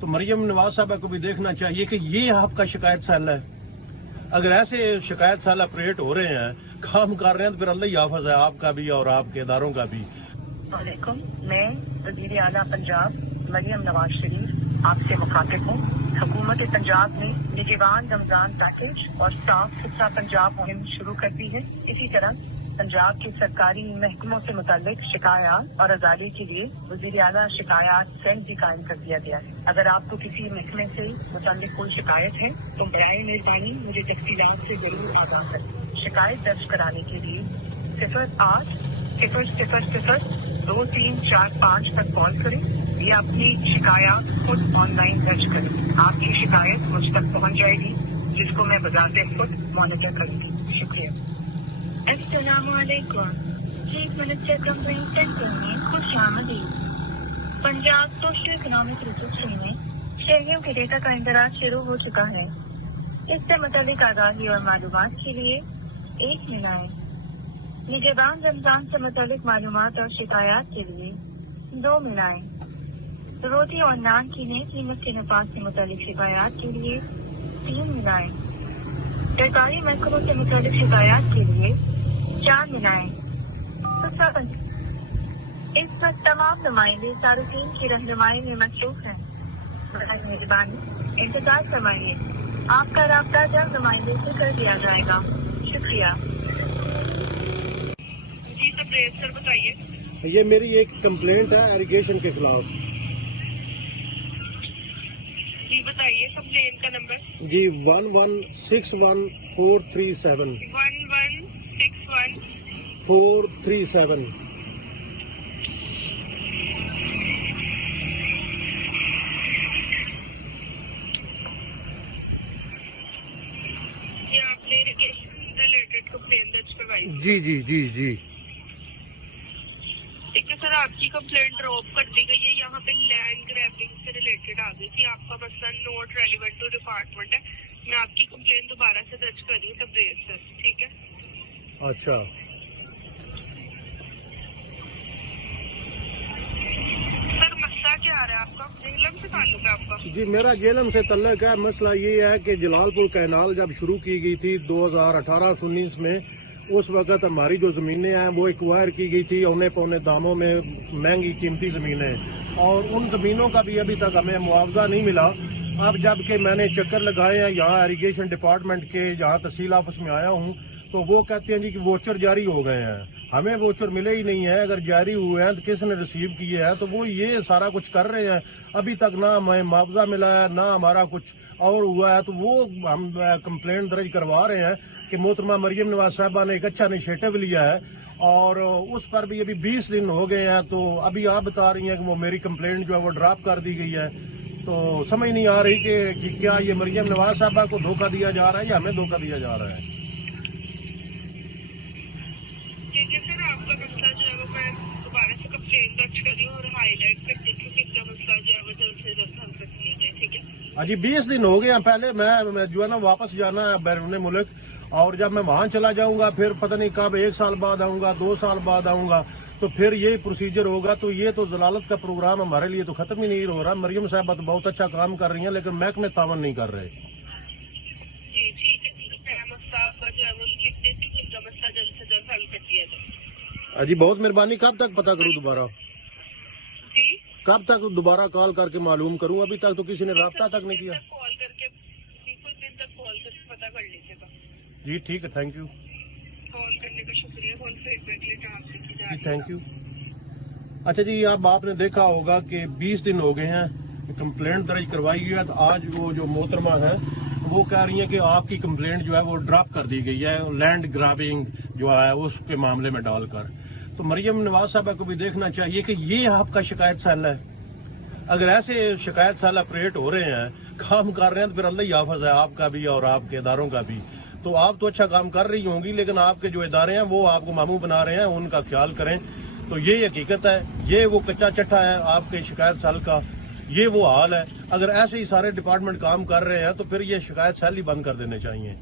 تو مریم نواز صاحبہ کو بھی دیکھنا چاہیے کہ یہ آپ کا شکایت سیل ہے. اگر ایسے شکایت سیل آپریٹ ہو رہے ہیں، کام کر رہے ہیں، تو پھر اللہ ہی حافظ ہے آپ کا بھی اور آپ کے اداروں کا بھی. وعلیکم، میں وزیر اعلیٰ پنجاب مریم نواز شریف آپ سے مخاطب ہوں. حکومت پنجاب نے نگہبان رمضان پیکج اور صاف ستھرا پنجاب مہم شروع کر دی ہے. اسی طرح پنجاب کے سرکاری محکموں سے متعلق شکایات اور ازالے کے لیے وزیر اعلیٰ شکایات سیل بھی قائم کر دیا گیا ہے. اگر آپ کو کسی محکمے سے متعلق کوئی شکایت ہے تو برائے مہربانی مجھے تفصیلات سے ضرور آگاہ کریں. شکایت درج کرانے کے لیے 0800002345 پر کال کریں یا اپنی شکایات خود آن لائن درج کریں. آپ کی شکایت مجھ تک پہنچ جائے گی، جس کو میں بذات خود مانیٹر کروں گی. شکریہ. السلام علیکم. چیف منسٹر کمپلین سینٹر میں خوش آمدید. پنجاب سوشل اکنامک رجسٹری میں شہریوں کے ڈیٹا کا اندراج شروع ہو چکا ہے. اس سے متعلق آگاہی اور معلومات کے لیے 1 ملائیں. نگہبان رمضان سے متعلق معلومات اور شکایات کے لیے 2 ملائیں. روٹی اور نان کی نئی قیمت کے نفاذ سے متعلق شکایات کے لیے 3 ملائیں. سرکاری محکموں سے متعلق شکایات کے لیے 4 ملائیں. اس وقت تمام نمائندے صارفین کی رہنمائی میں مصروف ہیں. برائے مہربانی انتظار فرمائیے، آپ کا رابطہ جلد نمائندے سے کر دیا جائے گا. شکریہ. جی سر بتائیے. یہ میری ایک کمپلینٹ ہے ایریگیشن کے خلاف. جی بتائیے کمپلین کا نمبر. جی 1161437. 1161437. یہ آپ نے ایریگیشن ریلیٹڈ کمپلین درج کروائی. جی جی جی جی ٹھیک ہے سر، آپ کی کمپلینٹ ڈراپ کر دی گئی ہے. یہاں پہ لینڈ گریبنگ سے ریلیٹڈ آ گئی تھی. آپ کا مسئلہ نوٹ ریلیونٹ ٹو ڈپارٹمنٹ ہے. میں آپ کی کمپلین دوبارہ سے درج کر رہی ہوں تبریز سر. ٹھیک ہے. اچھا. سر مسئلہ کیا آ رہا ہے آپ کا؟ جیلم سے تعلق ہے آپ کا؟ جی میرا جیلم سے تعلق ہے. مسئلہ یہ ہے کہ جلال پور کینال جب شروع کی گئی تھی 2018-19 میں، اس وقت ہماری جو زمینیں ہیں وہ ایکوائر کی گئی تھی اونے پونے داموں میں، مہنگی قیمتی زمینیں، اور ان زمینوں کا بھی ابھی تک ہمیں معاوضہ نہیں ملا. اب جب کہ میں نے چکر لگائے ہیں یہاں ایریگیشن ڈپارٹمنٹ کے، جہاں تحصیل آفس میں آیا ہوں، تو وہ کہتے ہیں جی کہ ووچر جاری ہو گئے ہیں. ہمیں ووچر ملے ہی نہیں ہے. اگر جاری ہوئے ہیں تو کس نے ریسیو کیے ہیں؟ تو وہ یہ سارا کچھ کر رہے ہیں. ابھی تک نہ ہمیں معاوضہ ملا ہے نہ ہمارا کچھ اور ہوا ہے. تو وہ ہم کمپلینٹ درج کروا رہے ہیں کہ محترمہ مریم نواز صاحبہ نے ایک اچھا انیشیٹو لیا ہے، اور اس پر بھی ابھی 20 دن ہو گئے ہیں. تو ابھی آپ بتا رہی ہیں کہ وہ میری کمپلینٹ جو ہے وہ ڈراپ کر دی گئی ہے. تو سمجھ نہیں آ رہی کہ کیا یہ مریم نواز صاحبہ کو دھوکہ دیا جا رہا ہے یا ہمیں دھوکہ دیا جا رہا ہے. جی سر، آپ کا مسئلہ جو ہے وہ میں دوبارہ سے کمپلین درج کر رہی ہوں اور ہائی لائٹ کر دی ہوں کہ اپنا مسئلہ جو ہے وہ جلد سے جلد حل کر دیا جائے. ٹھیک ہے. ہاں جی 20 دن ہو گئے ہیں. پہلے میں جو ہے نا واپس جانا ہے بیرون ملک، اور جب میں وہاں چلا جاؤں گا پھر پتہ نہیں کب 1 سال بعد آؤں گا، 2 سال بعد آؤں گا، تو پھر یہ پروسیجر ہوگا. تو یہ تو ضلالت کا پروگرام ہمارے لیے تو ختم ہی نہیں ہو رہا. مریم صاحبہ تو بہت اچھا کام کر رہی ہیں لیکن محکمے تعاون نہیں کر رہے. جی ٹھیک ہے. مسئلہ آپ کا جو ہے وہ لکھ دیتی ہوں، ان کا مسئلہ جلد سے جلد حل کر دیا جائے. جی بہت مہربانی. کب تک پتہ کروں دوبارہ؟ جی کب تک دوبارہ کال کر کے معلوم کروں؟ ابھی تک تو کسی نے رابطہ تک نہیں کیا. کال کر کے کچھ دن تک کال کر کے پتہ کر لیجیے گا. جی ٹھیک ہے. Thank you. کال کرنے کا شکریہ. کال فیڈ بیک لیے آپ سے کی جا رہی ہے. Thank you. اچھا جی، اب آپ نے دیکھا ہوگا کہ 20 دن ہو گئے ہیں کمپلینٹ درج کروائی گئی ہے. تو آج وہ جو محترمہ ہے وہ کہہ رہی ہیں کہ آپ کی کمپلینٹ جو ہے وہ ڈراپ کر دی گئی ہے لینڈ گرابنگ جو ہے اس کے معاملے میں ڈال کر. تو مریم نواز صاحبہ کو بھی دیکھنا چاہیے کہ یہ آپ کا شکایت سیل ہے. اگر ایسے شکایت سیل آپریٹ ہو رہے ہیں، کام کر رہے ہیں، تو پھر اللہ ہی حافظ ہے آپ کا بھی اور آپ کے اداروں کا بھی. تو آپ تو اچھا کام کر رہی ہوں گی لیکن آپ کے جو ادارے ہیں وہ آپ کو ماموں بنا رہے ہیں، ان کا خیال کریں. تو یہ حقیقت ہے، یہ وہ کچا چٹھا ہے آپ کے شکایت سیل کا، یہ وہ حال ہے. اگر ایسے ہی سارے ڈپارٹمنٹ کام کر رہے ہیں تو پھر یہ شکایت سیل ہی بند کر دینے چاہیے.